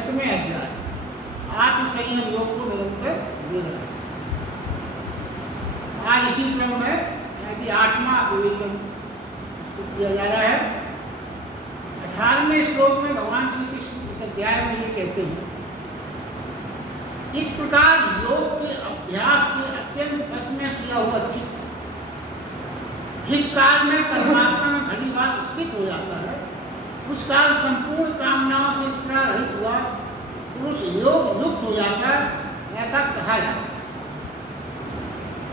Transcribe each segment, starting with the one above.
6वें अध्याय आत्मसंयम योग को निरंतर दे रहा है। आज इसी क्रम में यानी 8वां विवेचन प्रस्तुत किया जा रहा है। 18वें श्लोक में भगवान श्री कृष्ण इस अध्याय में ये कहते हैं, इस प्रकार योग के अभ्यास से अत्यंत वश में किया हुआ चित्त जिस काल में परमात्मा में घड़ी बात स्थित हो जाता है, उस काल संपूर्ण कामनाओं से स्पृहा रहित हुआ पुरुष योग युक्त हो जाता है, ऐसा कहा जाता है।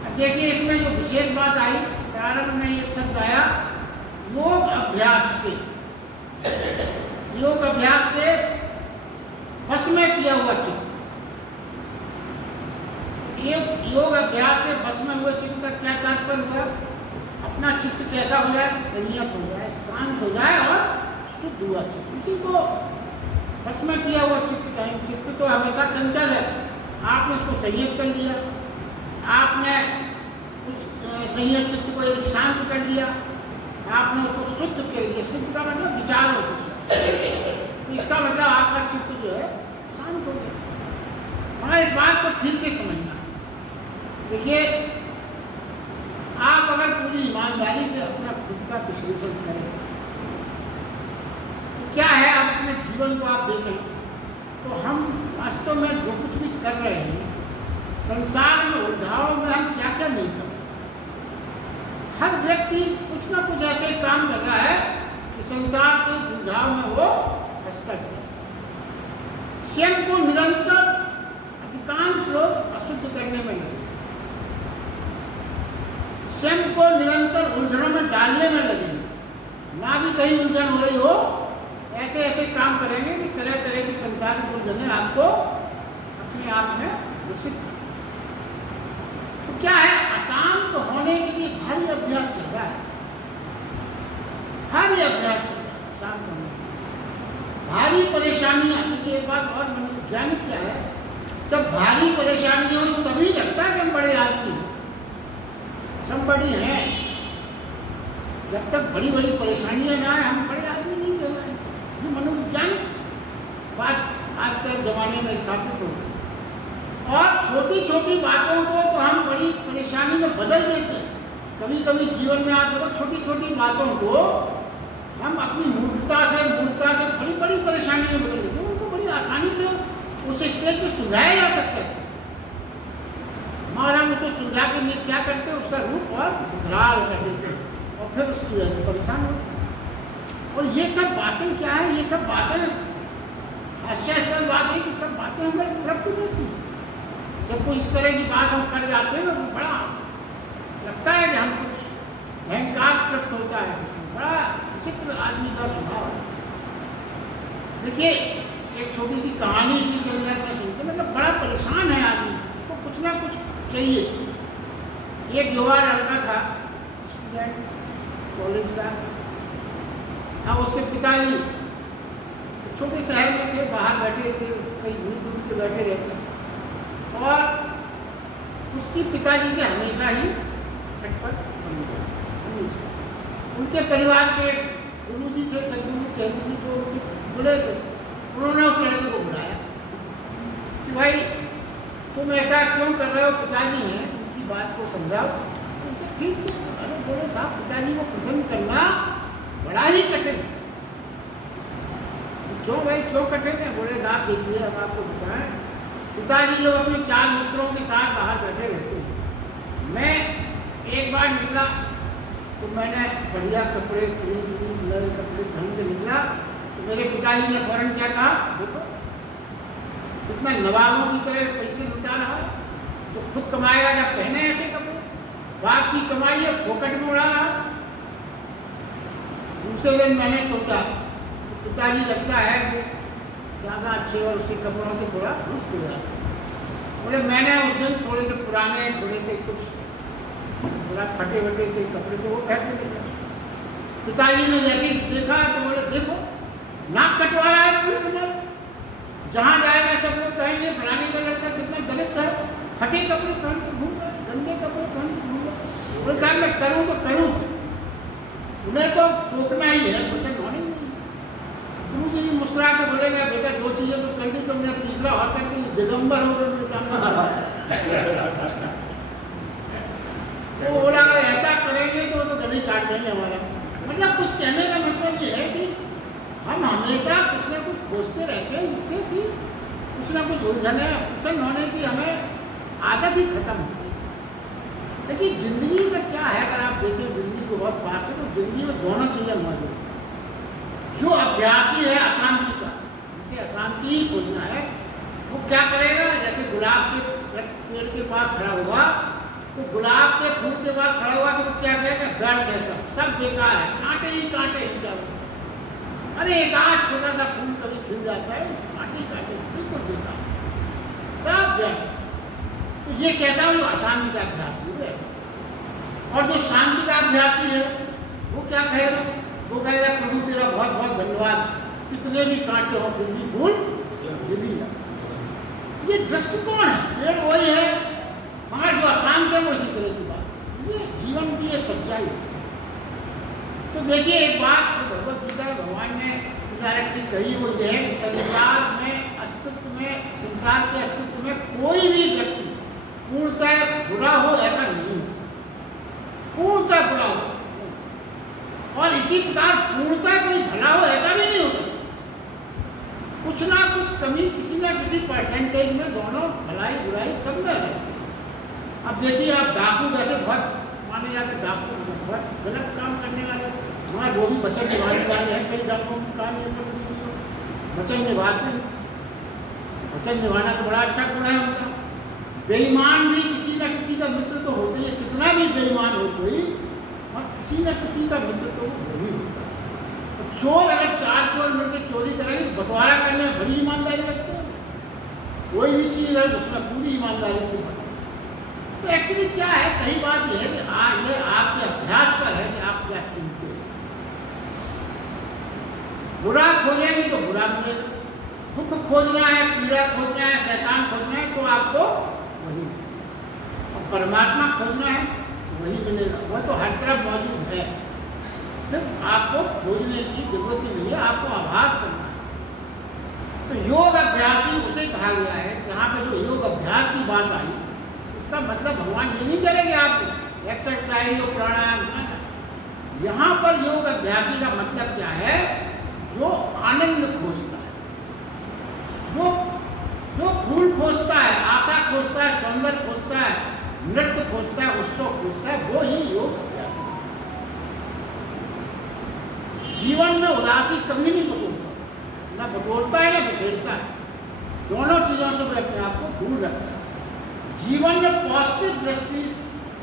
अब देखिए इसमें जो विशेष बात आई, प्रारंभ में एक शब्द आया योग अभ्यास से। योग अभ्यास से वश में किया हुआ चित्त। योग अभ्यास से वश में हुए चित्त का क्या तात्पर्य हुआ? अपना चित्त कैसा हो जाए? संयत हो जाए, शांत हो जाए और शुद्ध हुआ चित्त, उसी को वश में किया हुआ चित्त कहें। चित्त तो हमेशा चंचल है, आपने उसको संयत कर लिया, आपने उस संयत चित्त को यदि शांत कर दिया, आपने उसको शुद्ध कर दिया। शुद्ध का मतलब विचारों से, तो इसका मतलब आपका चित्त जो है शांत हो गया। मगर इस बात को ठीक से समझना। देखिए, आप अगर पूरी ईमानदारी से अपना खुद का विश्लेषण करें तो क्या है, आप अपने जीवन को आप देखें तो हम वास्तव में जो कुछ भी कर रहे हैं, संसार में उलझाव में हम क्या क्या नहीं कर रहे। हर व्यक्ति कुछ ना कुछ ऐसे काम कर रहा है कि संसार के उलझाव में वो फंसता चला। स्वयं को निरंतर अधिकांश लोग अशुद्ध करने में लगे, स्वयं को निरंतर उलझनों में डालने में लगे। ना भी कहीं उलझन हो रही हो, ऐसे ऐसे काम करेंगे कि तरह तरह की संसार की उलझनें आपको अपने आप में दूषित कर। तो क्या है, अशांत होने के लिए भारी अभ्यास चल रहा है, भारी अभ्यास चल रहा है शांत होने के लिए। भारी परेशानियां, क्योंकि एक बात और मनोवैज्ञानिक क्या है, जब भारी परेशानियां हो तभी लगता है कि हम बड़े आदमी हैं, सब बड़ी हैं। जब तक बड़ी बड़ी परेशानियां ना आए, हम बड़े आदमी नहीं कहलाएंगे। ये मनोवैज्ञानिक बात आजकल जमाने में स्थापित हो गई। और छोटी छोटी बातों को तो हम बड़ी परेशानी में बदल देते हैं। कभी कभी जीवन में आप देखो, छोटी छोटी बातों को हम अपनी मूर्खता से बड़ी बड़ी परेशानी में बदल देते हैं। उनको बड़ी आसानी से उस स्टेज पर सुलझाया जा सकता है। मगर हम उसको सुलझा के लिए क्या करते हैं, उसका रूप और विकराल कर देते हैं और फिर उसकी वजह से परेशान होते हैं। और ये सब बातें क्या है, ये सब बातें आश्चर्यजनक बात है कि सब बातें हमें तृप्ति देती हैं। जब कोई इस तरह की बात हम कर जाते हैं तो बड़ा लगता है कि हम कुछ भयंकर तृप्त होता है, बड़ा विचित्र आदमी का स्वभाव है। देखिए, एक छोटी सी कहानी इसी संदर्भ में सुनते, मतलब बड़ा परेशान है आदमी, उसको कुछ ना कुछ चाहिए। एक युवा लड़का था, स्टूडेंट कॉलेज का। अब उसके पिताजी छोटे शहर में थे, बाहर बैठे थे, कहीं दूर दूर के बैठे रहते, और उसकी पिताजी से हमेशा ही खटपट बनी रहती, हमेशा। उनके परिवार के गुरु जी थे, सदगुरु कहते जी, जो उनसे जुड़े थे, उन्होंने उस लड़के को बुलाया कि भाई तुम ऐसा क्यों कर रहे हो, पिताजी हैं, उनकी बात को समझाओ। उनसे ठीक से, अरे बोले साहब, पिताजी को पसंद करना बड़ा ही कठिन है। क्यों भाई, क्यों कठिन है? बोले साहब देखिए, अब आपको बताएं, पिताजी जब अपने 4 मित्रों के साथ बाहर बैठे रहते हैं, मैं एक बार निकला तो मैंने बढ़िया कपड़े, नए कपड़े पहन के निकला, तो मेरे पिताजी ने फौरन क्या कहा, देखो कितना नवाबों की तरह पैसे लुटा रहा है, तो खुद कमाएगा जब पहने ऐसे कपड़े, बाप की कमाई है फोकट में उड़ा रहा। दूसरे दिन मैंने सोचा, पिताजी लगता है कि ज़्यादा अच्छे और उसी कपड़ों से थोड़ा रुष्ट हो जाता है। बोले मैंने उस दिन थोड़े से पुराने, थोड़े से कुछ थोड़ा फटे वटे से कपड़े थे, वो पहन के गया। पिताजी ने जैसे देखा तो बोले देखो, नाक कटवा रहा है पूरी समय, जहाँ जाएगा सब लोग कहेंगे फलाने का लड़का कितना दलित है, फटे कपड़े पहन के घूम रहा है, गंदे कपड़े पहन के घूम रहा है। बोले साहब मैं करूँ तो करूँ, उन्हें तो टोकना ही है, पसंद होने नहीं। गुरु जी मुस्कुरा के बोलेगा बेटा 2 चीज़ें तो करनी दिगंबर हो गए मेरे सामने। तो बोला अगर ऐसा करेंगे तो गले काट देंगे हमारा। मतलब कुछ कहने का मतलब ये है कि हम हमेशा कुछ ना कुछ खोजते रहते हैं जिससे कि कुछ ना कुछ उलझने प्रसन्न होने की हमें आदत ही खत्म हो गई। देखिए जिंदगी में क्या है, अगर आप देखें जिंदगी को बहुत पास है तो जिंदगी में दोनों चीज़ें मौजूद हैं। जो अभ्यासी है अशांति का, जिसे अशांति ही खोजना है, वो क्या करेगा, जैसे गुलाब के पेड़ के पास खड़ा हुआ तो गुलाब के फूल के पास खड़ा हुआ तो वो क्या कहेगा, व्यर्थ है, सब बेकार है, कांटे ही चारों। अरे एक आध छोटा सा फूल कभी खिल जाता है, कांटे ही कांटे, बिल्कुल बेकार, सब व्यर्थ। तो ये कैसा हो, अशांति का अभ्यासी हो ऐसा। और जो शांति का अभ्यासी है वो क्या कहेगा, वो कहेगा प्रभु तेरा बहुत बहुत धन्यवाद, कितने भी कांटे हो फिर भी फूल खिल ही जाता। ये दृष्टिकोण है, पेड़ वही है मगर जो अशांत है वो इसी तरह की बात है। ये जीवन की एक सच्चाई है। तो देखिए एक बात तो भगवत गीता भगवान ने डायरेक्टली कही, वो ये है कि संसार के अस्तित्व में कोई भी व्यक्ति पूर्णतः बुरा हो ऐसा नहीं हो, पूर्णतः बुरा हो, और इसी प्रकार पूर्णतः कोई भला हो ऐसा भी नहीं हो सकता। कुछ ना कुछ कमी किसी ना किसी परसेंटेज में दोनों भलाई बुराई सब में रहती है। अब देखिए आप डाकू वैसे बहुत माने जाते, डाकू बहुत गलत काम करने वाले, हमारे वो भी वचन निभाने वाले हैं, कई डाकुओं की काम ये वचन निभाते हैं। वचन निभाना तो बड़ा अच्छा गुण है उनका। बेईमान भी किसी न किसी का मित्र तो होते ही, कितना भी बेईमान हो कोई, और किसी न किसी का मित्र तो वो भी होता है। तो चोर अगर 4 चोर मिलकर चोरी करेंगे, बंटवारा करने में बड़ी ईमानदारी रखते हैं, कोई भी चीज़ है उसमें पूरी ईमानदारी से बंटे। तो एक्चुअली क्या है, सही बात यह है कि ये आपके अभ्यास पर है कि आप क्या चुनते हैं। बुरा खोजेंगे तो बुरा मिलेगा, दुख खोजना है, पीड़ा खोजना है, शैतान खोजना है तो आपको वही मिलेगा, और परमात्मा खोजना है वही मिलेगा। वह तो हर तरफ मौजूद है, सिर्फ आपको खोजने की जरूरत ही नहीं है, आपको आभास करना है। तो योग अभ्यासी उसे कहा गया है। यहाँ पे जो योग अभ्यास की बात आई, उसका मतलब भगवान ये नहीं करेंगे आप एक्सरसाइज और प्राणायाम। यहाँ पर योग अभ्यासी का मतलब क्या है, जो आनंद खोजता है, जो फूल खोजता है, आशा खोजता है, सौंदर्य खोजता है, नृत्य खोजता है, उत्सव खोजता है, वो ही योग अभ्यासी। जीवन में उदासी कभी नहीं बटोरता, ना बटोरता है ना बिखेरता है, दोनों चीजों से वो अपने आप को दूर रखता है। जीवन में पॉजिटिव दृष्टि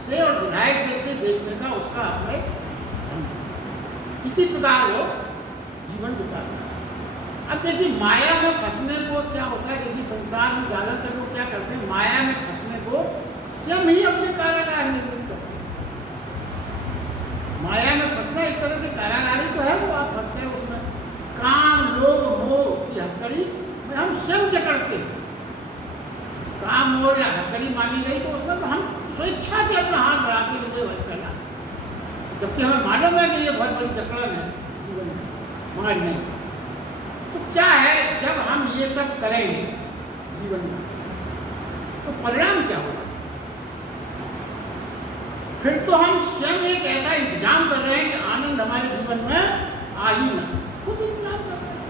से और विधायक दृष्टि से देखने का उसका अपना एक ढंग है। इसी प्रकार वो जीवन बिताता है। अब देखिए माया में फंसने को क्या होता है, देखिए संसार में ज़्यादातर लोग क्या करते हैं, माया में फंसने को स्वयं ही अपने कारागार निर्मित करते हैं। माया में फंसना एक तरह से कारागारी तो है, वो आप फंस गए उसमें, काम लोभ मोह की हथकड़ी में हम स्वयं जकड़ते हैं। काम मोह या हथकड़ी मानी गई तो उसमें तो हम स्वेच्छा से अपना हाथ बढ़ाते हुए पहला, जबकि हमें मालूम है कि ये बहुत बड़ी जकड़न है जीवन में, मगर नहीं। तो क्या है, जब हम ये सब करेंगे जीवन में तो परिणाम क्या होगा, फिर तो हम स्वयं एक ऐसा इंतजाम कर रहे हैं कि आनंद हमारे जीवन में आ ही न सके, खुद इंतजाम कर रहे हैं।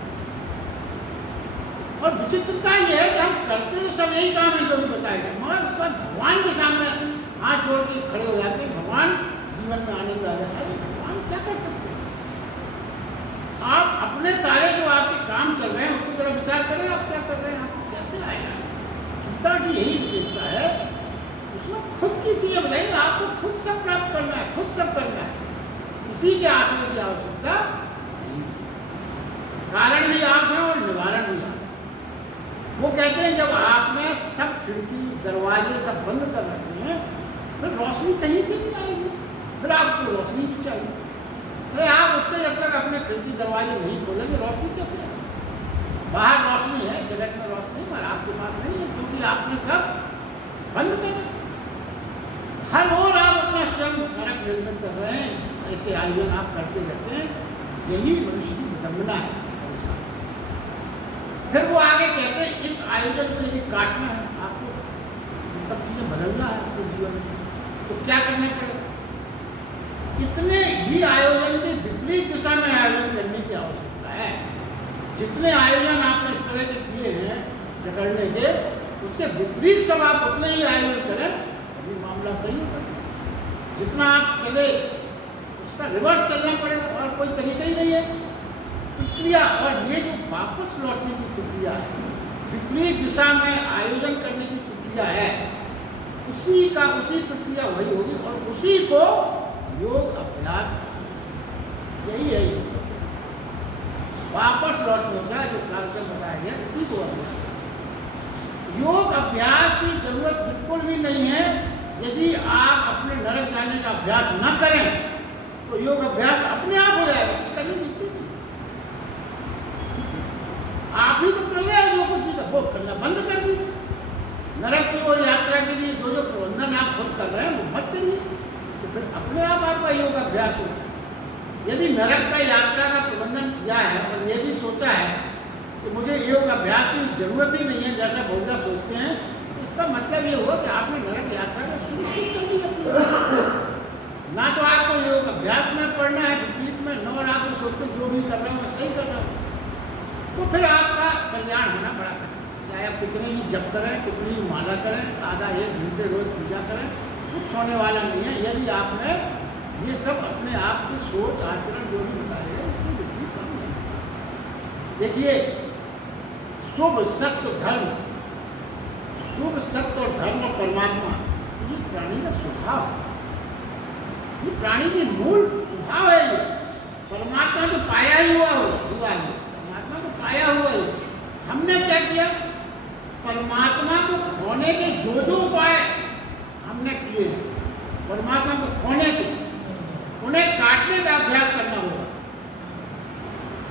और विचित्रता यह है कि हम करते तो सब यही काम है जो भी बताएगा, मगर उसके बाद भगवान के सामने हाथ जोड़ के खड़े हो जाते हैं, भगवान जीवन में आनंद आ जाता है। भगवान क्या कर सकते हैं, आप अपने सारे जो आपके काम चल रहे हैं उसको जरा विचार करें, आप क्या कर रहे हैं, आपको कैसे आएगा। गीता की यही विशेषता है, उसमें खुद की चीज़ें बताएंगे, आपको खुद सब प्राप्त करना है, खुद सब करना है, किसी के आश्रय की आवश्यकता नहीं। कारण भी आप हैं और निवारण भी आप। वो कहते हैं जब आपने सब खिड़की दरवाजे सब बंद कर रखे हैं, फिर रोशनी कहीं से नहीं आएगी, फिर आपको रोशनी भी चाहिए। अरे आप उठते जब तक अपने खिड़की दरवाजे नहीं खोलेंगे, रोशनी कैसे आएगी। बाहर रोशनी है, जगत में रोशनी, पर आपके पास नहीं है, क्योंकि आपने सब बंद कर रखा। हर ओर आप अपना स्वयं नरक निर्मित कर रहे हैं, ऐसे आयोजन आप करते रहते हैं, यही मनुष्य की विडंबना है। फिर वो आगे कहते हैं, इस आयोजन को यदि काटना है आपको, ये सब चीज़ें बदलना है आपके जीवन में, तो क्या करना पड़ेगा? इतने ही आयोजन के विपरीत दिशा में आयोजन करने की आवश्यकता है। जितने आयोजन आपने इस तरह के किए हैं जकड़ने के, उसके विपरीत सब आप उतने ही आयोजन करें, तभी मामला सही हो सकता है। जितना आप चले उसका रिवर्स चलना पड़ेगा, और कोई तरीका ही नहीं है। प्रक्रिया, और ये जो वापस लौटने की प्रक्रिया है, विपरीत दिशा में आयोजन करने की प्रक्रिया है, उसी प्रक्रिया वही होगी, और उसी को योग अभ्यास, यही है योग। वापस लौटने का जो कार्यक्रम बताया गया, इसी को अभ्यास है। योग अभ्यास की जरूरत बिल्कुल भी नहीं है। यदि आप अपने नरक जाने का अभ्यास न करें तो योग अभ्यास अपने आप हो जाएगा, उसका नहीं दिखती। आप ही तो कर रहे हैं जो कुछ भी, वो करना बंद कर दीजिए। नरक की ओर यात्रा के लिए जो जो प्रबंधन आप खुद कर रहे हैं वो मत करिए, तो फिर अपने आप आपका योग अभ्यास होगा। यदि नरक का यात्रा का प्रबंधन किया है और ये भी सोचा है कि मुझे योग अभ्यास की जरूरत ही नहीं है, जैसा बहुत ज़्यादा सोचते हैं, तो इसका मतलब ये हुआ कि आपने नरक यात्रा का सुनिश्चित कर दिया। ना तो आपको योग अभ्यास में पढ़ना है विपरीत में, न और आप सोचते जो भी कर रहे हैं मैं सही कर रहा हूँ, तो फिर आपका कल्याण होना बड़ा कठिन है। चाहे आप कितने भी जप करें, कितनी भी माला करें, आधा 1 घंटे रोज पूजा करें, कुछ होने वाला नहीं है यदि आपने ये सब अपने आप की सोच आचरण जो भी बताएगा इसमें विपरीत काम नहीं होगा। देखिए, शुभ सत्य धर्म, शुभ सत्य और धर्म और परमात्मा, ये प्राणी का स्वभाव है, ये प्राणी की मूल स्वभाव है। ये परमात्मा तो पाया ही हुआ है, परमात्मा तो पाया हुआ है। हमने क्या किया? परमात्मा को खोने के जो जो उपाय हमने किए हैं, परमात्मा को खोने के, उन्हें काटने का अभ्यास करना होगा।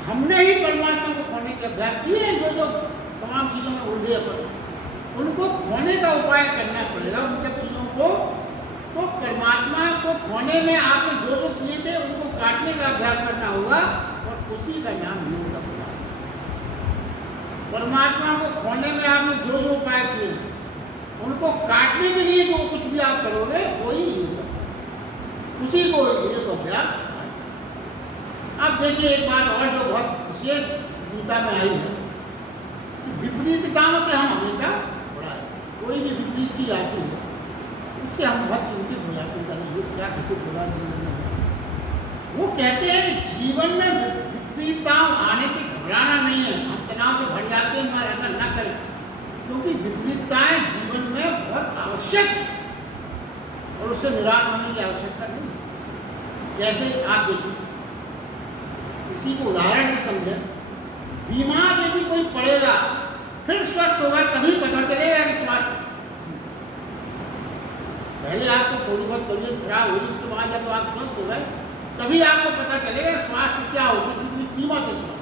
हमने ही परमात्मा को खोने के अभ्यास किए हैं, जो जो तमाम चीज़ों में उलझे पर, उनको खोने का उपाय करना पड़ेगा। उन सब चीज़ों को, तो परमात्मा को खोने में आपने जो जो किए थे उनको काटने का अभ्यास करना होगा, और उसी का नाम योग अभ्यास। परमात्मा को खोने में आपने जो जो उपाय किए हैं, उनको काटने के लिए जो कुछ भी आप करोगे वही योग अभ्यास, उसी को योग अभ्यास। अब देखिए एक बात और जो बहुत विशेष गीता में आई है, विपरीतताओं से हम हमेशा बड़ा है। कोई भी विपरीत चीज आती है उससे हम बहुत चिंतित हो जाते हैं, ये क्या घटित हो रहा है जीवन में। वो कहते हैं कि जीवन में विपरीतताओं आने से घबराना नहीं है, हम तनाव से भर जाते हैं, मगर ऐसा न करें, क्योंकि विपरीतताएं जीवन में बहुत आवश्यक है और उससे निराश होने की आवश्यकता नहीं। जैसे आप देखिए, इसी को उदाहरण से समझें, बीमार यदि कोई पड़ेगा फिर स्वस्थ होगा तभी पता चलेगा कि स्वास्थ्य। पहले आपको थोड़ी बहुत तबीयत खराब हुई, उसके बाद जब आप स्वस्थ हो गए तभी आपको पता चलेगा स्वास्थ्य क्या होती, कितनी कीमत है स्वास्थ्य।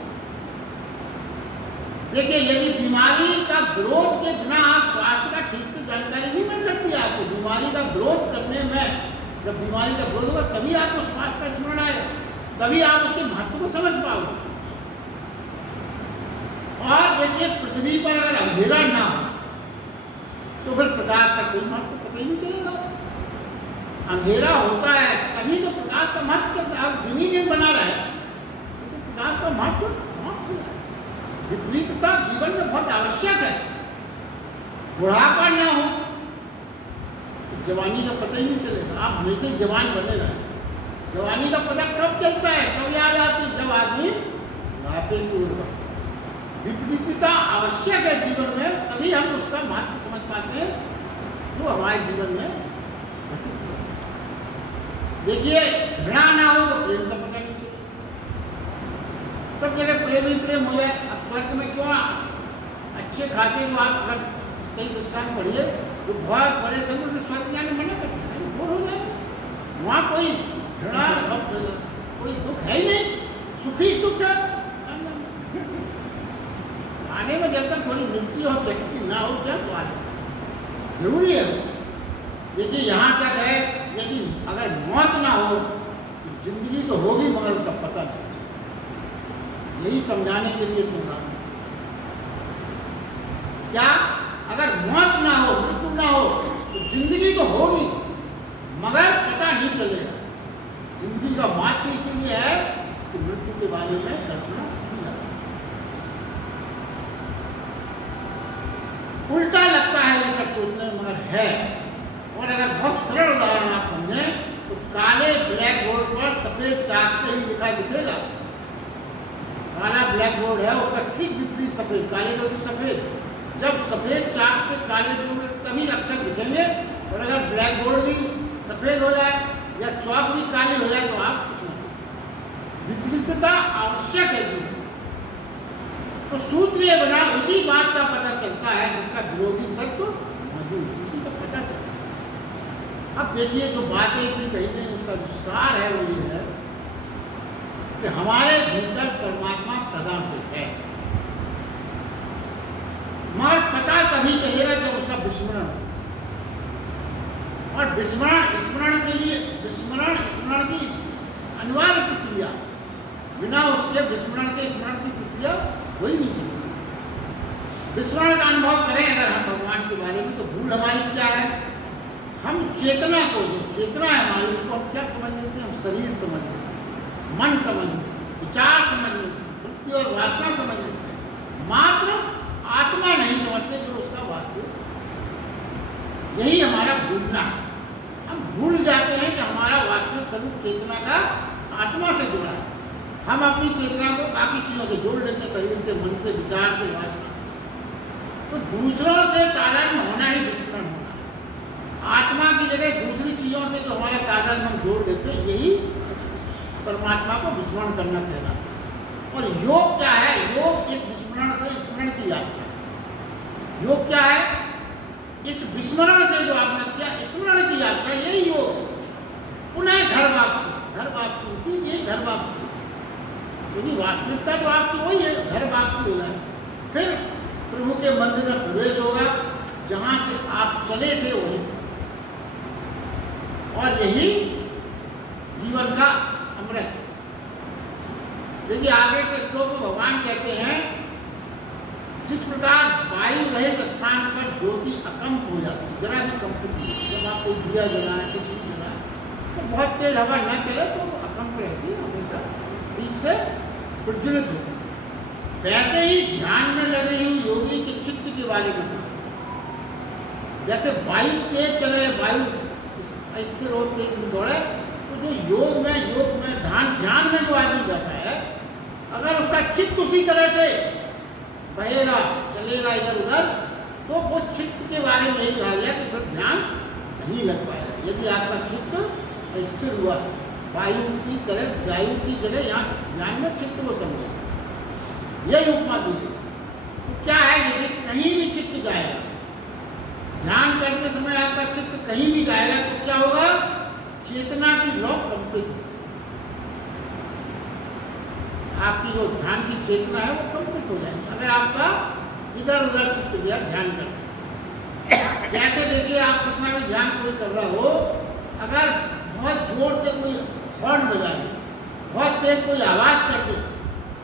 देखिए, यदि बीमारी का विरोध के बिना आप स्वास्थ्य का ठीक से जानकारी नहीं मिल सकती आपको। बीमारी का विरोध करने में, जब बीमारी का विरोध होगा तभी आपको स्वास्थ्य का स्मरण आएगा, तभी आप उसके महत्व को समझ पाओगे। और देखिए, पृथ्वी पर अगर अंधेरा ना हो तो फिर प्रकाश का कोई महत्व पता ही नहीं चलेगा। अंधेरा होता है तभी तो प्रकाश का महत्व चलता है। आप दिन ही दिन बना रहे तो प्रकाश का महत्व समाप्त हो जाए। विपरीतता जीवन में बहुत आवश्यक है। बुढ़ापा ना हो तो जवानी का पता ही नहीं चलेगा, आप हमेशा ही जवान बने रहे। जवानी का पता कब चलता है, कब याद आती है, जब आदमी बुढ़ापे की ओर बढ़ता है। विपरीतता आवश्यक है जीवन में, तभी हम उसका महत्व समझ पाते हैं जो हमारे जीवन में घटित हो। देखिए, घृणा ना हो तो प्रेम का पता नहीं चलेगा। सब जगह प्रेम ही प्रेम हो जाए। अब स्वर्ग में क्यों अच्छे खासे जो आप अगर कई दृष्टांत पढ़िए तो बहुत बड़े संत में स्वर्ग जाने मना करते हैं, बोर हो जाएगा। वहाँ कोई घृणा कोई दुख है ही नहीं, सुखी सुख है। खाने में जब तक थोड़ी मिर्ची और चटनी ना हो क्या स्वाद है, जरूरी है। देखिए, यहाँ तक है यदि अगर मौत ना हो तो जिंदगी तो होगी मगर उसका पता नहीं। यही समझाने के लिए इतना क्या अगर मौत ना हो, मृत्यु ना हो, तो जिंदगी तो होगी मगर पता नहीं चलेगा। जिंदगी का महत्व इसलिए है कि मृत्यु के बारे में कल्पना नहीं जा सकती। उल्टा लगता है ये सब सोचने में, मगर है। और अगर बहुत सरल उदाहरण आप समझें तो काले ब्लैक बोर्ड पर सफेद चाक से ही लिखा दिखेगा। काला ब्लैक बोर्ड है, उसका ठीक विपरीत सफेद, काले को भी सफेद। जब सफेद चाक से काले बोर्ड में तभी अक्षर दिखेंगे, और अगर ब्लैक बोर्ड भी सफेद हो जाए या चौक भी काली हो जाए तो आप कुछ नहीं। विपरीतता आवश्यक है जीवन। तो सूत्र ये बना, उसी बात का पता चलता है जिसका विरोधी तत्व मौजूद, उसी का पता चलता है। अब देखिए जो बातें थी कहीं नहीं, उसका जो सार है वो ये है कि हमारे भीतर परमात्मा सदा से है, मगर पता तभी चलेगा जब उसका विस्मरण हो। और स्मरण के लिए स्मरण की अनिवार्य प्रक्रिया, बिना उसके विस्मरण के स्मरण की प्रक्रिया हो ही नहीं सकती। विस्मरण का अनुभव करें अगर हम भगवान के बारे में, तो भूल हमारी क्या है? हम चेतना को, जो चेतना है हमारी, उसको हम क्या समझ लेते हैं? हम शरीर समझ लेते हैं, मन समझ लेते हैं, विचार समझ लेते हैं, वृत्ति और वासना समझ लेते हैं, मात्र आत्मा नहीं समझते जो उसका वास्तविक। यही हमारा भूलना है। हम भूल जाते हैं कि हमारा वास्तविक स्वरूप चेतना का आत्मा से जुड़ा है। हम अपनी चेतना को बाकी चीज़ों से जोड़ लेते हैं, शरीर से, मन से, विचार से, वासना से। तो दूसरों से तादात्म्य होना ही विस्मरण होना है। आत्मा की जगह दूसरी चीज़ों से जो हमारा तादात्म्य हम जोड़ लेते हैं, यही परमात्मा को विस्मरण करना कहलाता है। और योग क्या है? योग इस विस्मरण से स्मरण की यात्रा। योग क्या है? इस विस्मरण से जो आपने किया, स्मरण की यात्रा, यही योग है। पुनः घर वापसी, इसीलिए घर वापसी, क्योंकि वास्तविकता तो आपकी वही है, घर वापसी हो जाए, फिर प्रभु के मंदिर में प्रवेश होगा, जहाँ से आप चले थे वहीं। और यही जीवन का अमृत है। देखिए आगे के श्लोक में भगवान कहते हैं, जिस प्रकार वायु रहित स्थान पर ज्योति अकंप हो जाती है, जरा भी कंपित नहीं, जब आप कोई दिया जलाएं, कुछ भी जलाएं, तो बहुत तेज हवा न चले तो अकंप रहती है, हमेशा ठीक से प्रज्वलित होती है। वैसे ही ध्यान में लगे हुए योगी के चित्त के बारे में कहा, जैसे वायु तेज चले, वायु स्थिर और तेज में दौड़े, तो जो योग में ध्यान में जो आदमी बैठा है, अगर उसका चित्त उसी तरह से बहेगा, चलेगा इधर उधर, तो वो चित्त के बारे में यही कहा गया कि फिर ध्यान नहीं लग पाएगा। यदि आपका चित्त स्थिर हुआ, वायु की जगह यहाँ ध्यान में चित्त को समझे, यही उपमा दी। तो क्या है, यदि कहीं भी चित्त जाएगा, ध्यान करते समय आपका चित्त कहीं भी जाएगा, तो क्या होगा? चेतना की लौ कंपित होगी। आपकी जो ध्यान की चेतना है वो कंपित हो जाएगी अगर आपका इधर उधर चित्त गया ध्यान करने से। जैसे देखिए आप कितना भी ध्यान कोई कर रहा हो, अगर बहुत जोर से कोई हॉर्न बजा दे, बहुत तेज कोई आवाज़ कर दे,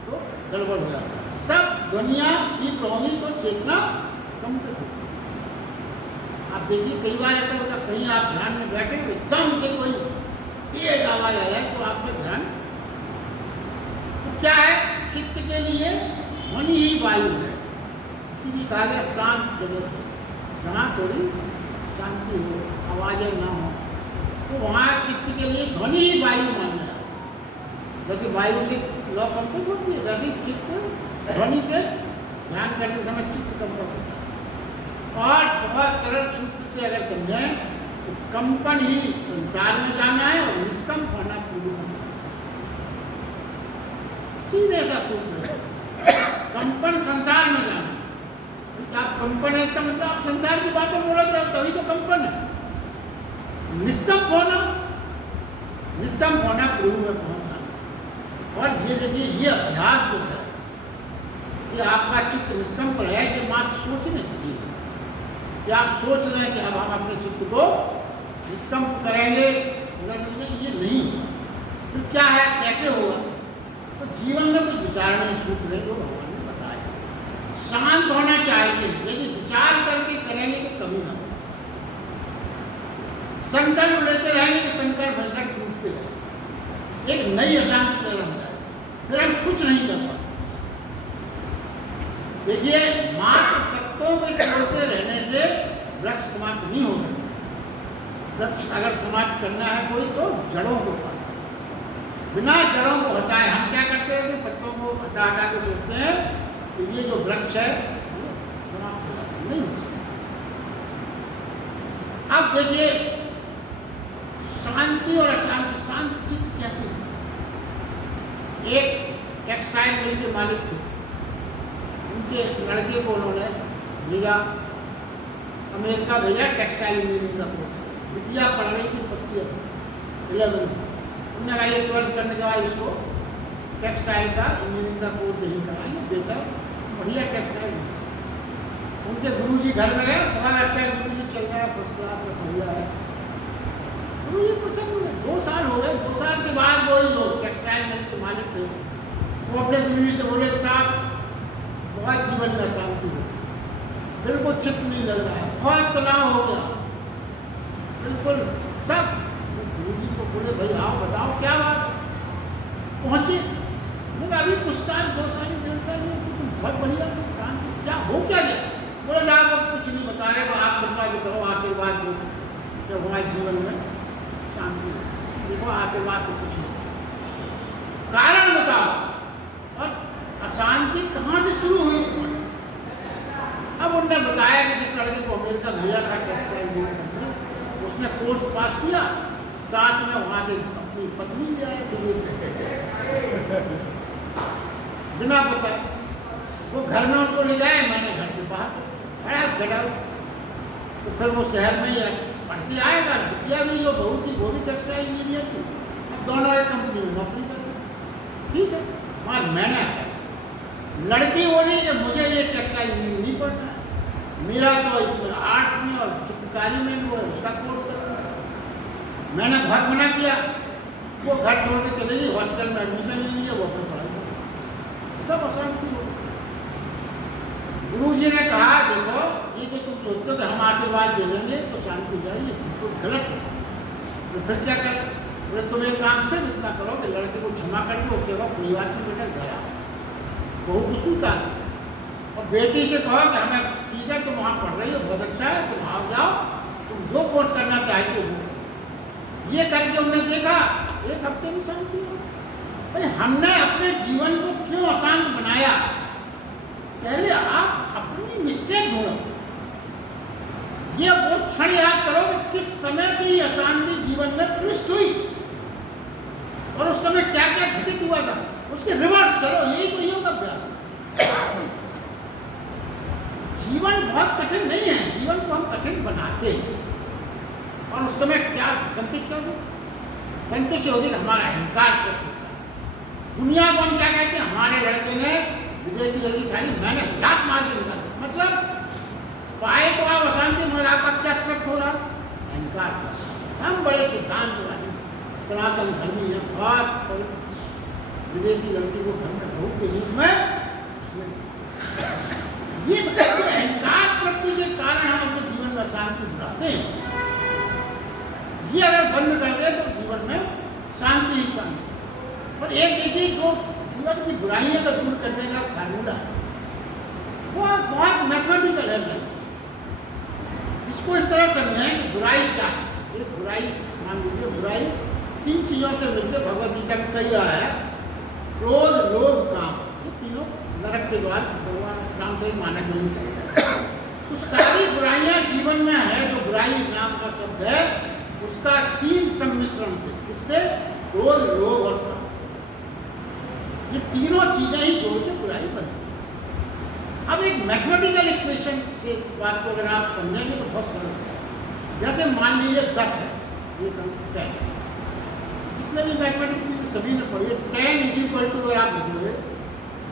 तो गड़बड़ हो जाता है। सब दुनिया तीव्र होगी तो चेतना कंपित होती है। आप देखिए कई बार ऐसा होता है, कहीं आप ध्यान में बैठे एकदम से कोई तेज आवाज़ आ जाए तो आपका ध्यान, तो क्या है? चित्त के लिए ध्वनि ही वायु है। इसीलिए कहा गया शांत जगह पे, जहाँ थोड़ी शांति हो, आवाज़ें ना हो, तो वहाँ चित्त के लिए ध्वनि ही वायु माना है। जैसे वायु से लौ कंपित होती है, वैसे चित्त ध्वनि से ध्यान करते समय चित्त कंपित होता है। और बहुत सरल सूत्र से अगर समझें तो कंपन ही संसार में जाना है और निष्कंप होना पूर्व में, सीधे सा सूत्र है। कंपन संसार में जाना है। आप कंपन है इसका मतलब आप संसार की बातें बोल रहे हो, तभी तो कंपन है। निष्कंप होना प्रभु में पहुंच जाना। और ये देखिए ये अभ्यास जो है कि आपका चित्त निष्कंप रहे, कि मात्र सोचने से नहीं होता कि आप सोच रहे हैं कि अब हम अपने चित्त को निष्कंप करेंगे, ये नहीं होगा। तो क्या है, कैसे होगा? तो जीवन में कुछ विचारणीय सूत्र है जो भगवान ने बताया। शांत होना चाहिए। यदि संकल्प लेते रहेंगे तो संकल्प हमेशा टूटते रहेंगे, एक नई अशांति पैदा हो जाएगी, फिर हम कुछ नहीं कर पाते। देखिए, मात्र पत्तों में तोड़ते रहने से वृक्ष समाप्त नहीं हो सकता। वृक्ष अगर समाप्त करना है कोई तो जड़ों को काटना, बिना जड़ों को हटाए हम क्या करते रहते हैं, पत्तों को हटा हटा के सोचते हैं कि ये जो वृक्ष है ये समाप्त हो जाता, नहीं हो सकता। अब देखिए, शांति और अशांति, शांत चित्त कैसे? एक टेक्सटाइल मिल के मालिक थे, उनके लड़के को उन्होंने भेजा अमेरिका, भेजा टेक्सटाइल इंजीनियरिंग का कोर्स। बिटिया पढ़ रही थी फर्स्ट ईयर 11th। उन्होंने कहा ये 12th करने के बाद इसको टेक्सटाइल का इंजीनियरिंग का कोर्स यही कराएंगे, बेटा बढ़िया टेक्सटाइल। उनके गुरुजी घर में गए, बहुत अच्छा है गुरुजी, चल रहा है फर्स्ट क्लास, सब बढ़िया है। गुरुजी प्रसन्न हुए। 2 साल हो गए, 2 साल के बाद वही जो टेक्सटाइल मिल के मालिक थे वो अपने गुरुजी से बोले, साहब बहुत जीवन में अशांति हो, बिल्कुल चित्त नहीं लग रहा है, बहुत तनाव हो गया, बिल्कुल सब। गुरुजी को बोले, भाई आओ बताओ क्या बात है। पहुंचे, बोले अभी कुछ साल 2 साल 1.5 साल में तुम बहुत बढ़िया थे, शांति, क्या हो क्या गया? बोले आप अब कुछ नहीं बता रहे, आप कृपा जो करो, आशीर्वाद दो जब हमारे जीवन में शांति। देखो आशीर्वाद से कुछ नहीं, कारण बताओ, और अशांति कहाँ से शुरू हुई तुम्हारी? अब उनने बताया कि जिस लड़के को अमेरिका भेजा था टेक्सटाइल में, उसने कोर्स पास किया, साथ में वहाँ से अपनी पत्नी भी आए विदेश से बिना बताए। वो घर में उनको ले जाए, मैंने घर से बाहर गड़ा। तो फिर वो शहर में ही पढ़ के आएगा, बिटिया भी जो बहू थी वो भी टेक्सटाइल इंजीनियर थी, अब दोनों एक कंपनी में नौकरी कर रहे। ठीक है, मगर मैंने लड़की बोली कि मुझे ये टेक्सटाइल इंजीनियरिंग नहीं पढ़ना है, मेरा तो इसमें आर्ट्स में और चित्रकारी में वो उसका कोर्स करना है। मैंने बहुत मना किया, वो घर छोड़ के चले गई, हॉस्टल में एडमिशन ले लिया, वो अपनी पढ़ाई कर, सब अशांति हो गई। गुरुजी ने कहा, देखो ये जो तुम सोचते हो कि हम आशीर्वाद दे देंगे तो शांति हो जाएगी, तो गलत है। तो फिर क्या करें? बोले तुम एक काम से इतना करो कि लड़के को क्षमा कर दो, उसके बाद कोई बात नहीं, बेटा घर आओ, बहू को स्वीकार करो, और बेटी से कहो कि हमें ठीक है तुम वहाँ पढ़ रही हो, बहुत अच्छा है, तुम आओ जाओ, तुम जो कोर्स करना चाहते हो। ये करके उन्होंने देखा 1 हफ्ते में शांति हो। भाई हमने अपने जीवन को क्यों अशांत बनाया? पहले आप अपनी मिस्टेक ढूंढो, ये वो क्षण याद करो कि किस समय से ये अशांति जीवन में प्रविष्ट हुई और उस समय क्या क्या घटित हुआ था, उसके रिवर्स चलो, यही तो योग अभ्यास है। जीवन बहुत कठिन नहीं है, जीवन को हम कठिन बनाते हैं। और उस समय क्या संतुष्ट होगी? संतुष्ट होगी कि हमारा अहंकार तृप्त होता है। दुनिया को हम क्या कहते हैं, हमारे लड़के ने विदेशी लड़की सारी मैंने लात मार के निकाल, मतलब पाए तो आप अशांति, मगर आपका क्या तृप्त हो रहा? अहंकार तृप्त। हम बड़े सिद्धांत वाले सनातन धर्मी है, बहुत विदेशी लड़की को घर में बहू के रूप में ये सब अहंकार तृप्ति के कारण हम अपने जीवन में शांति बुलाते हैं। ये अगर बंद कर दे तो जीवन में शांति ही शांति। और एक देखिए जो जीवन की बुराइयों को दूर करने का फार्मूला है, वो बहुत मैथमेटिकल है। इसको इस तरह समझें कि बुराई क्या है। एक बुराई मान लीजिए, बुराई 3 चीज़ों से मिलकर भगवद गीता में कही रहा है, क्रोध, लोभ, काम, ये तीनों नरक के द्वार भगवान रामचरित मानस में कहेगा। तो सारी बुराइयां जीवन में है, जो बुराई नाम का शब्द है उसका 3 सम्मिश्रण से, किससे? क्रोध, लोभ और काम, ये तीनों चीजें ही जोड़ के बुराई बनती है। अब एक मैथमेटिकल इक्वेशन से इस बात को अगर आप समझेंगे तो बहुत सरल है। जैसे मान लीजिए 10 है, ये 10, जिसने भी मैथमेटिक्स की सभी ने पढ़ी है, 10 इज इक्वल टू अगर आप लिखोगे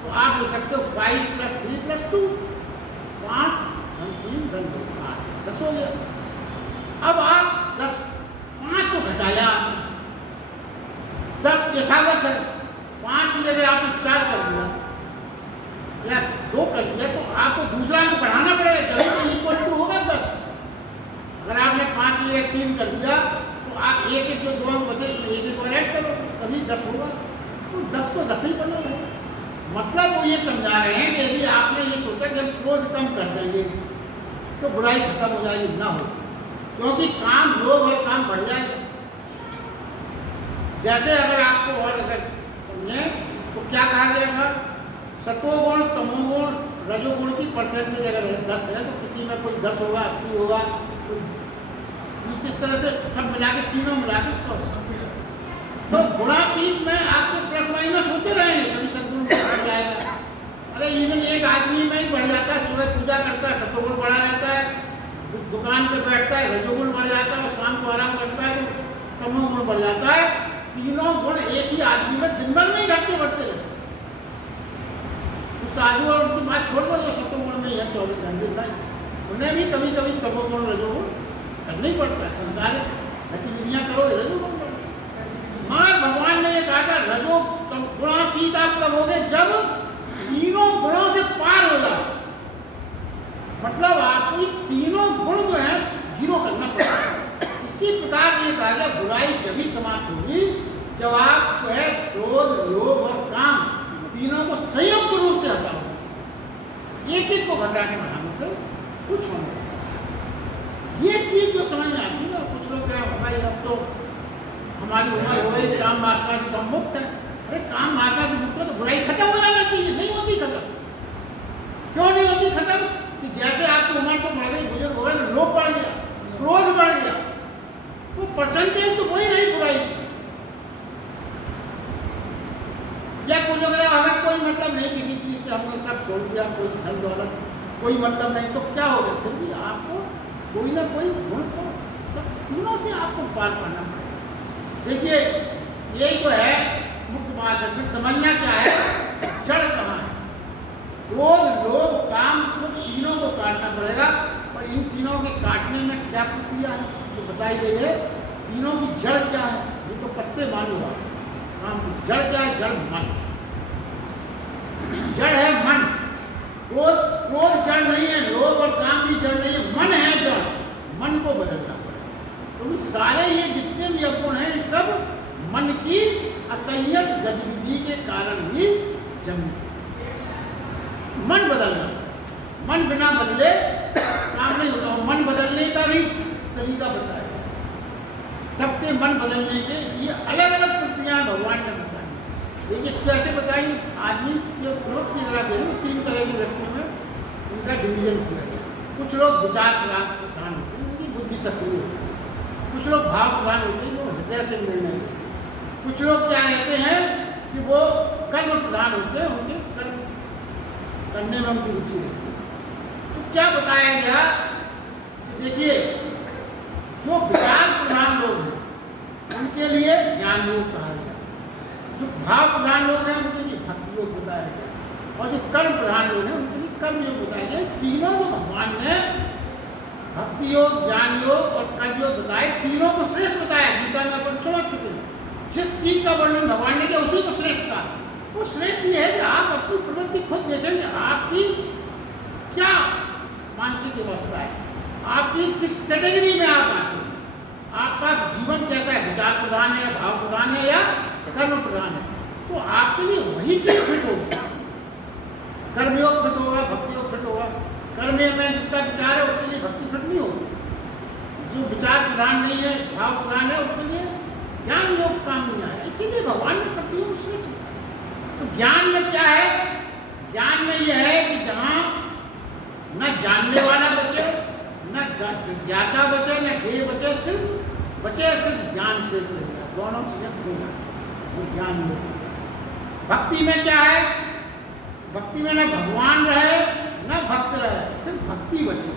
तो आप लिख सकते हो 5 + 3 + 2, 5 धन 3 धन 2, 10 हो गया। अब आप 5 को घटाया आपने, 10 यथावत है, 5 की जगह आपने 4 कर दिया या 2 कर दिया, तो आपको दूसरा अंक बढ़ाना पड़ेगा, जब तो इक्वल टू होगा 10। अगर आपने 5 की जगह 3 कर दिया ये समझा रहे हैं कि यदि आपने ये सोचा कि हम क्रोध कम कर देंगे तो बुराई खत्म हो जाएगी, ना हो, क्योंकि काम, लोभ और काम बढ़ जाएगा। जैसे अगर आपको और अगर समझें तो क्या कहा गया था, सतोगुण तमोगुण रजोगुण की परसेंटेज अगर 10 है तो किसी में कोई 10 होगा, 80 होगा, कोई इस तरह से सब मिला के, तीनों मिला के 100। तो गुणातीत में आपके प्लस माइनस होते रहेंगे, कभी सतगुण बढ़ जाएगा। अरे इवन एक आदमी में ही बढ़ जाता है, सूरज पूजा करता है सतोगुण बढ़ा रहता है, दुकान पे बैठता है रजोगुण बढ़ जाता है, और शाम को आराम करता है तो तमोगुण बढ़ जाता है। तीनों गुण एक ही आदमी में दिन भर में ही घटते बढ़ते रहते। उस साधु और उनकी बात छोड़ दो जो सतोगुण में ही है 24 घंटे नहीं, उन्हें भी कभी कभी तमोगुण रजोगुण करना ही पड़ता है। संसार गतिविधियाँ करोगे रजोगुण, मगर भगवान ने ये कहा था रजो गुणातीत आप तब होगे जब तीनों गुणों से पार हो जाओ, मतलब आपकी तीनों गुण जो है जीरो करना पड़ेगा। इसी प्रकार ये कहा गया बुराई जब ही समाप्त होगी जब आप जो है क्रोध, लोभ और काम तीनों को संयुक्त रूप से हटाओगे। एक एक को घटाने बढ़ाने से कुछ होने लगेगा। ये चीज जो समझ में आती है ना, कुछ लोग क्या भाई अब तो हमारी उम्र हो गई, काम वासना से कम मुक्त है। अरे काम वासना से मुक्त है तो बुराई खत्म हो जाना चाहिए, नहीं होती खत्म। क्यों नहीं होती खत्म? कि जैसे आपकी उम्र तो बढ़ गई, बुजुर्ग हो गए तो लोभ बढ़ गया, क्रोध बढ़ गया, वो परसेंटेज तो वही रही बुराई। या कुछ हो गया हमें कोई मतलब नहीं किसी चीज से, हमने सब छोड़ दिया, कोई धन दौलत कोई मतलब नहीं, तो क्या हो गया? फिर भी आपको कोई ना कोई गुण तो तब तीनों से आपको पार पाना पड़ेगा। देखिए यही जो है मुख्य बात है। फिर समझना क्या है, जड़ कहाँ है? क्रोध, लोभ, काम को तीनों को काटना पड़ेगा। और इन तीनों के काटने में क्या प्रक्रिया है जो बताई गई है, तीनों की जड़ क्या है? ये तो पत्ते मालूम हुआ, जड़ क्या है? जड़ मन, जड़ है मन। क्रोध जड़ नहीं है, लोभ और काम भी जड़ नहीं है, मन है जड़। मन को बदलना पड़ेगा, क्योंकि सारे ये जितने भी अवगुण हैं सब मन की असंयत गतिविधि के कारण ही जन्मते हैं। मन बदलना पड़ेगा, मन बिना बदले काम नहीं होता। मन बदलने का भी तरीका बताया, सबके मन बदलने के लिए अलग अलग प्रक्रियाएं भगवान ने बताई। देखिए कैसे बताई, आदमी जो ग्रोथ की तरह दे, 3 तरह के व्यक्तियों में उनका डिवीजन किया गया। कुछ लोग विचार प्रधान होते हैं, उनकी बुद्धि सक्रिय होती है। कुछ लोग भाव प्रधान होते हैं, वो हृदय से निर्णय लेते हैं। कुछ लोग क्या रहते हैं कि वो कर्म प्रधान होते हैं, उनके कर्म करने में उनकी रुचि रहती है। तो क्या बताया गया कि देखिए जो विचार प्रधान लोग हैं उनके लिए ज्ञान योग कहा गया, जो भाव प्रधान लोग हैं उनके लिए भक्ति योग बताया गया, और जो कर्म प्रधान लोग हैं उनके लिए कर्म योग बताया गया। तीनों जो भगवान ने भक्ति योग, ज्ञान योग और कर्म योग बताए, तीनों को श्रेष्ठ बताया। गीता में अपन समझ चुके हैं, जिस चीज का वर्णन भगवान ने किया उसी को श्रेष्ठ कहा। वो श्रेष्ठ ये है कि आप अपनी प्रवृत्ति खुद देखेंगे, आपकी क्या मानसिक अवस्था है, आपकी किस कैटेगरी में आप आते हैं, आपका जीवन कैसा है, विचार प्रधान है, भाव प्रधान है या कर्म प्रधान है। तो आपके लिए वही चीज फिट होगी। कर्मयोग फिट होगा, भक्ति योग फिट होगा। कर्म में जिसका विचार है उसके लिए भक्ति फिट नहीं होगी, जो विचार प्रधान नहीं है, भाव प्रधान है, उसके लिए ज्ञान योग काम नहीं आया। इसीलिए भगवान ने सबकी योग श्रेष्ठ बताया। तो ज्ञान में क्या है? ज्ञान में यह है कि जहाँ न जानने वाला बचे, न ज्ञाता बचे, न ज्ञेय बचे, सिर्फ ज्ञान शेष रहेगा। दोनों चीजें भूल जाए, वो ज्ञान योग। भक्ति में क्या है? भक्ति में न भगवान रहे न भक्त रहे, सिर्फ भक्ति बचे।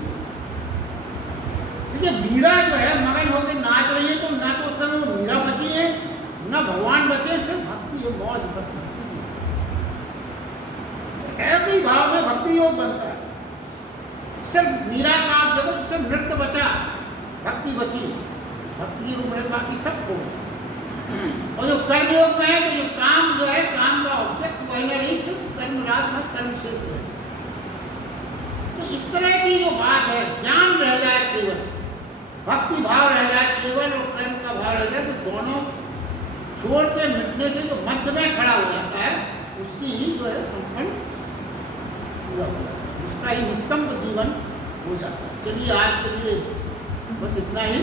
देखिए मीरा जो है मगन होकर नाच रही है, तो ना तो उस समय वो मीरा बची है न भगवान बचे, सिर्फ भक्ति योग, मौज बस भक्ति योग। ऐसे ही भाव में भक्ति योग बनता है। सिर्फ मीरा का आप देखो, सिर्फ नृत्य बचा, भक्ति बची, भक्ति योग में बाकी सब हो। और जो कर्म योग में है तो जो काम जो है, काम का ऑब्जेक्ट वह नहीं, सिर्फ कर्म रात में कर्म शेष रहे। तो इस तरह की जो बात है, ज्ञान रह जाए केवल, भक्ति भाव रह जाए केवल और कर्म का भाव रह जाए, तो दोनों छोर से मिटने से जो मध्य में खड़ा हो जाता है उसकी ही जो है कंपन पूरा हो जाता है, उसका ही निस्तंभ जीवन हो जाता है। चलिए आज के लिए बस इतना ही।